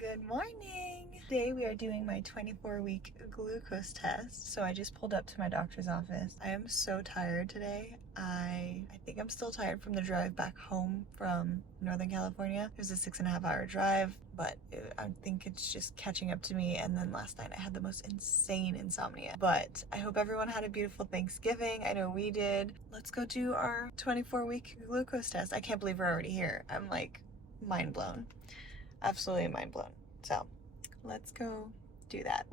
Good morning! Today we are doing my 24-week glucose test. So I just pulled up to my doctor's office. I am so tired today. I think I'm still tired from the drive back home from Northern California. It was a 6.5-hour drive, but I think it's just catching up to me. And then last night I had the most insane insomnia. But I hope everyone had a beautiful Thanksgiving. I know we did. Let's go do our 24-week glucose test. I can't believe we're already here. I'm like mind blown. Absolutely mind blown. So let's go do that.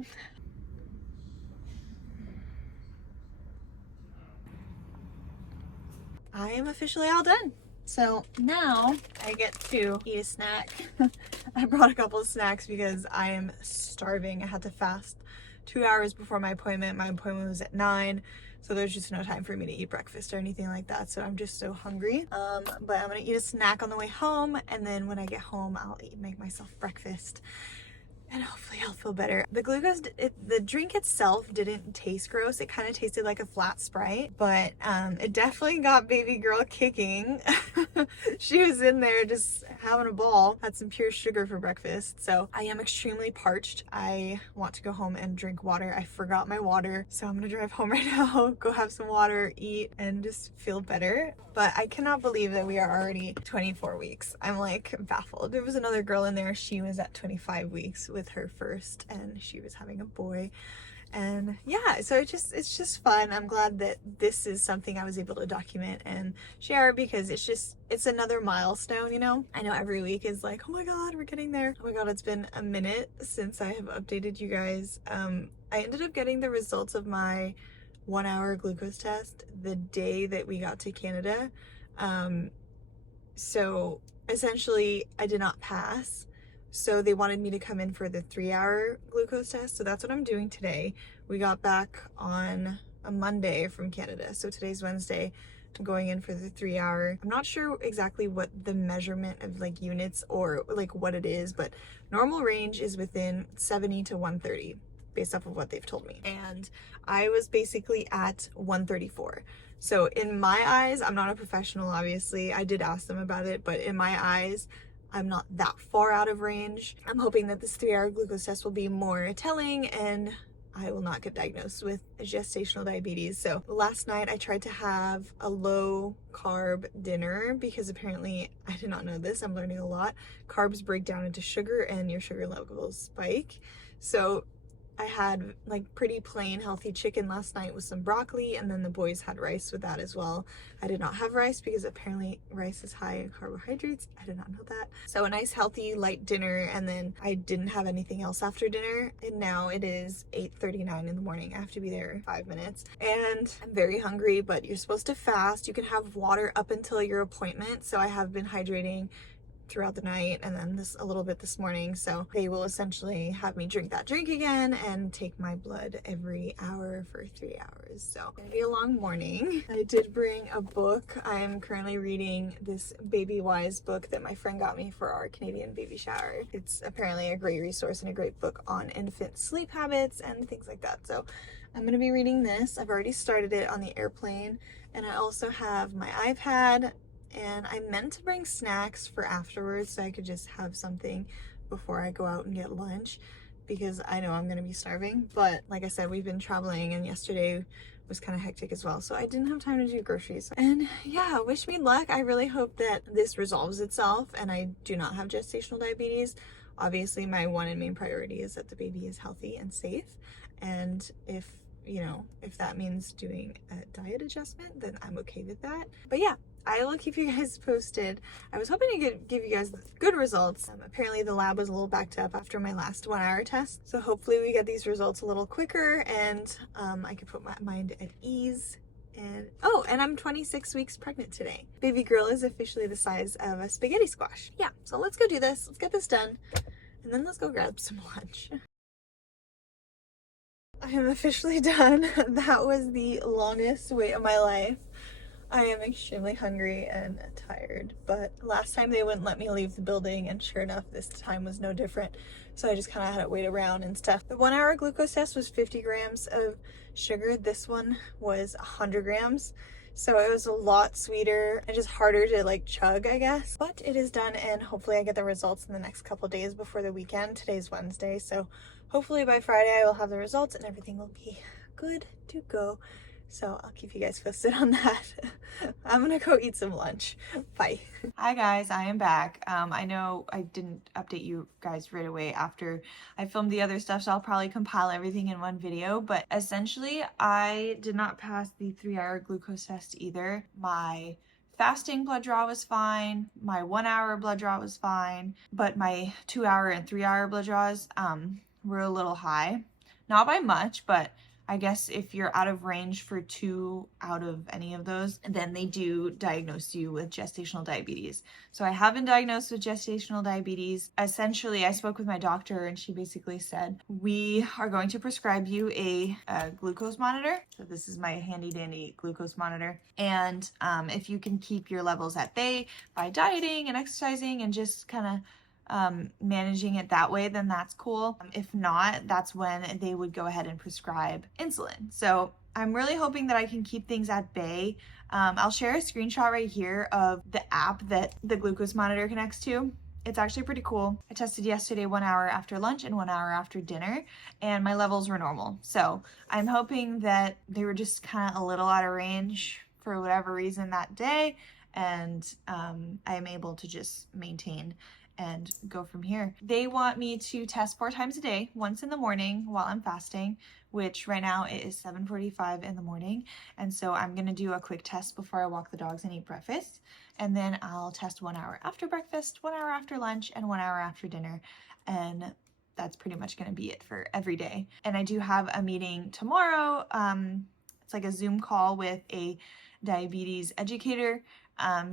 I am officially all done. So now I get to eat a snack. I brought a couple of snacks because I am starving. I had to fast 2 hours before my appointment. My appointment was at 9. So there's just no time for me to eat breakfast or anything like that. So I'm just so hungry. But I'm gonna eat a snack on the way home. And then when I get home, I'll make myself breakfast. And hopefully I'll feel better. The glucose, the drink itself didn't taste gross. It kind of tasted like a flat Sprite, but it definitely got baby girl kicking. She was in there just having a ball. Had some pure sugar for breakfast. So I am extremely parched. I want to go home and drink water. I forgot my water. So I'm gonna drive home right now, go have some water, eat, and just feel better. But I cannot believe that we are already 24 weeks. I'm like baffled. There was another girl in there. She was at 25 weeks with her first, and she was having a boy. And yeah, so it's just fun. I'm glad that this is something I was able to document and share, because it's another milestone, you know? I know every week is like, oh my God, we're getting there. Oh my God, it's been a minute since I have updated you guys. I ended up getting the results of my 1-hour glucose test the day that we got to Canada. So essentially I did not pass. So they wanted me to come in for the 3-hour glucose test. So that's what I'm doing today. We got back on a Monday from Canada. So today's Wednesday. I'm going in for the 3-hour. I'm not sure exactly what the measurement of like units or like what it is, but normal range is within 70 to 130 based off of what they've told me. And I was basically at 134. So in my eyes, I'm not a professional, obviously. I did ask them about it, but in my eyes, I'm not that far out of range. I'm hoping that this 3-hour glucose test will be more telling and I will not get diagnosed with gestational diabetes. So last night I tried to have a low carb dinner because apparently, I did not know this, I'm learning a lot. Carbs break down into sugar and your sugar levels spike. So I had like pretty plain healthy chicken last night with some broccoli, and then the boys had rice with that as well. I did not have rice because apparently rice is high in carbohydrates. I did not know that. So a nice healthy light dinner, and then I didn't have anything else after dinner. And now it is 8:39 in the morning. I have to be there in 5 minutes and I'm very hungry, but you're supposed to fast. You can have water up until your appointment. So I have been hydrating throughout the night and then a little bit this morning. So they will essentially have me drink that drink again and take my blood every hour for 3 hours. So it's gonna be a long morning. I did bring a book. I am currently reading this Baby Wise book that my friend got me for our Canadian baby shower. It's apparently a great resource and a great book on infant sleep habits and things like that. So I'm gonna be reading this. I've already started it on the airplane, and I also have my iPad. And I meant to bring snacks for afterwards so I could just have something before I go out and get lunch, because I know I'm going to be starving. But like I said, we've been traveling and yesterday was kind of hectic as well. So I didn't have time to do groceries. And yeah, wish me luck. I really hope that this resolves itself and I do not have gestational diabetes. Obviously, my one and main priority is that the baby is healthy and safe. And if that means doing a diet adjustment, then I'm okay with that. But yeah, I will keep you guys posted. I was hoping to give you guys good results. Apparently the lab was a little backed up after my last 1-hour test. So hopefully we get these results a little quicker and I can put my mind at ease. And I'm 26 weeks pregnant today. Baby girl is officially the size of a spaghetti squash. Yeah, so let's go do this. Let's get this done. And then let's go grab some lunch. I am officially done. That was the longest wait of my life. I am extremely hungry and tired, but last time they wouldn't let me leave the building, and sure enough, this time was no different. So I just kind of had to wait around and stuff. The 1-hour glucose test was 50 grams of sugar. This one was 100 grams. So it was a lot sweeter and just harder to like chug, I guess. But it is done, and hopefully I get the results in the next couple days before the weekend. Today's Wednesday, so hopefully by Friday I will have the results and everything will be good to go. So I'll keep you guys posted on that. I'm gonna go eat some lunch. Bye. Hi guys, I am back. I know I didn't update you guys right away after I filmed the other stuff, so I'll probably compile everything in one video, but essentially I did not pass the 3-hour glucose test either. My fasting blood draw was fine, my 1-hour blood draw was fine, but my 2-hour and 3-hour blood draws were a little high. Not by much, but I guess if you're out of range for 2 out of any of those, then they do diagnose you with gestational diabetes. So I have been diagnosed with gestational diabetes. Essentially, I spoke with my doctor and she basically said, we are going to prescribe you a glucose monitor. So this is my handy dandy glucose monitor. And if you can keep your levels at bay by dieting and exercising and just kind of managing it that way, then that's cool. If not, that's when they would go ahead and prescribe insulin. So I'm really hoping that I can keep things at bay. I'll share a screenshot right here of the app that the glucose monitor connects to. It's actually pretty cool. I tested yesterday 1 hour after lunch and 1 hour after dinner, and my levels were normal. So I'm hoping that they were just kind of a little out of range for whatever reason that day, and I'm able to just maintain and go from here. They want me to test 4 times a day, once in the morning while I'm fasting, which right now it is 7:45 in the morning. And so I'm gonna do a quick test before I walk the dogs and eat breakfast. And then I'll test 1 hour after breakfast, 1 hour after lunch, and 1 hour after dinner. And that's pretty much gonna be it for every day. And I do have a meeting tomorrow. It's like a Zoom call with a diabetes educator,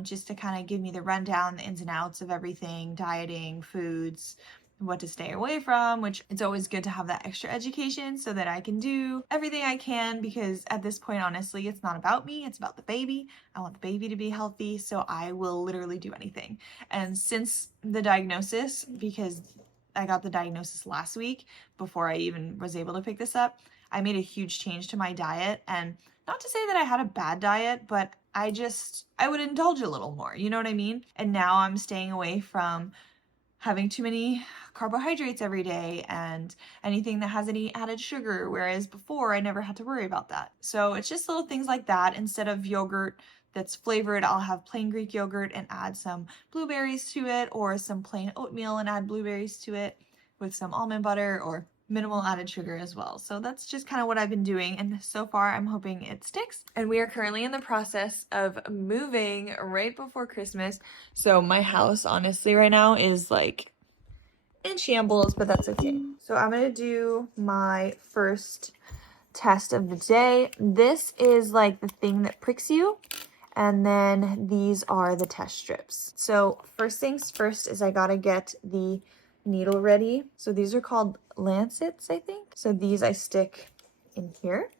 just to kind of give me the rundown, the ins and outs of everything, dieting, foods, what to stay away from, which it's always good to have that extra education so that I can do everything I can, because at this point, honestly, it's not about me, it's about the baby. I want the baby to be healthy, so I will literally do anything. And since the diagnosis, because I got the diagnosis last week before I even was able to pick this up, I made a huge change to my diet. And not to say that I had a bad diet, but I would indulge a little more, you know what I mean? And now I'm staying away from having too many carbohydrates every day and anything that has any added sugar, whereas before I never had to worry about that. So it's just little things like that. Instead of yogurt that's flavored, I'll have plain Greek yogurt and add some blueberries to it, or some plain oatmeal and add blueberries to it with some almond butter or minimal added sugar as well. So that's just kind of what I've been doing, and so far I'm hoping it sticks. And we are currently in the process of moving right before Christmas. So my house honestly right now is like in shambles, but that's okay. So I'm gonna do my first test of the day. This is like the thing that pricks you, and then these are the test strips. So first things first is I gotta get the needle ready. So these are called lancets, I think. So these I stick in here.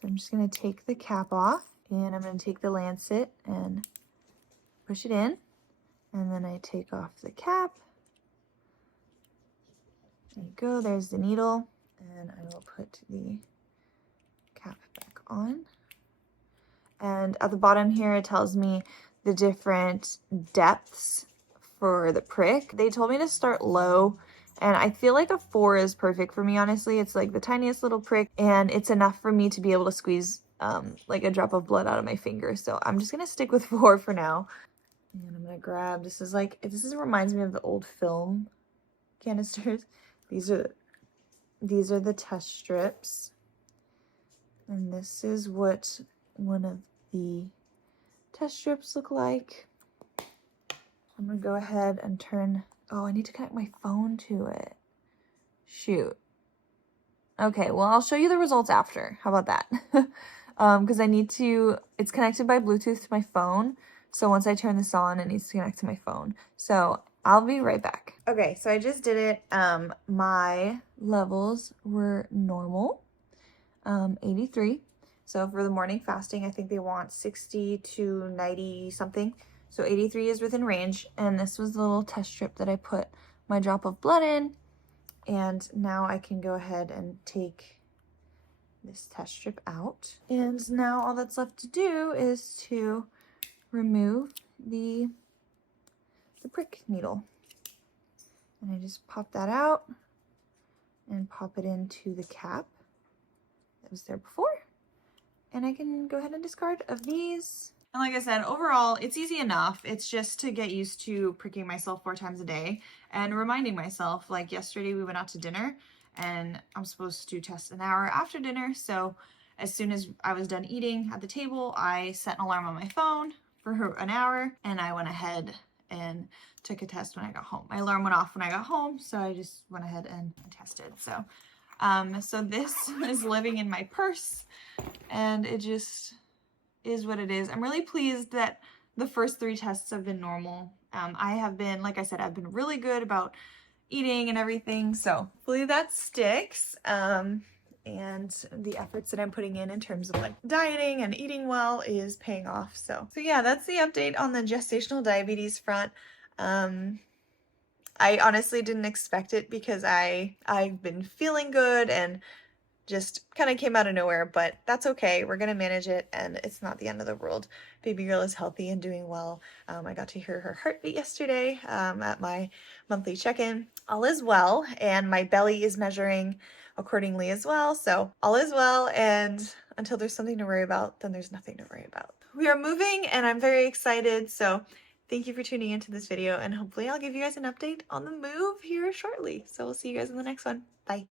So I'm just gonna take the cap off, and I'm gonna take the lancet and push it in, and then I take off the cap. There you go, there's the needle, and I will put the cap back on. And at the bottom here it tells me the different depths for the prick. They told me to start low, and I feel like a 4 is perfect for me, honestly. It's like the tiniest little prick, and it's enough for me to be able to squeeze like a drop of blood out of my finger. So I'm just gonna stick with 4 for now. And I'm gonna grab, this reminds me of the old film canisters. These are the test strips, and this is what one of the test strips look like. I'm gonna go ahead and turn, oh, I need to connect my phone to it. Shoot. Okay, well, I'll show you the results after. How about that? Because it's connected by Bluetooth to my phone. So once I turn this on, it needs to connect to my phone. So I'll be right back. Okay, so I just did it. My levels were normal, 83. So for the morning fasting, I think they want 60 to 90 something. So 83 is within range, and this was the little test strip that I put my drop of blood in, and now I can go ahead and take this test strip out. And now all that's left to do is to remove the prick needle. And I just pop that out and pop it into the cap that was there before. And I can go ahead and discard of these. And like I said, overall, it's easy enough. It's just to get used to pricking myself 4 times a day and reminding myself, like yesterday we went out to dinner and I'm supposed to test an hour after dinner. So as soon as I was done eating at the table, I set an alarm on my phone for an hour and I went ahead and took a test when I got home. My alarm went off when I got home, so I just went ahead and tested. So, so this is living in my purse and it just is what it is. I'm really pleased that the first 3 tests have been normal. I have been, like I said, I've been really good about eating and everything, so hopefully that sticks. And the efforts that I'm putting in terms of like dieting and eating well is paying off. So yeah, that's the update on the gestational diabetes front. I honestly didn't expect it because I've been feeling good and just kind of came out of nowhere, but that's okay. We're gonna manage it and it's not the end of the world. Baby girl is healthy and doing well. I got to hear her heartbeat yesterday at my monthly check-in. All is well, and my belly is measuring accordingly as well. So all is well, and until there's something to worry about, then there's nothing to worry about. We are moving and I'm very excited. So thank you for tuning into this video, and hopefully I'll give you guys an update on the move here shortly. So we'll see you guys in the next one. Bye.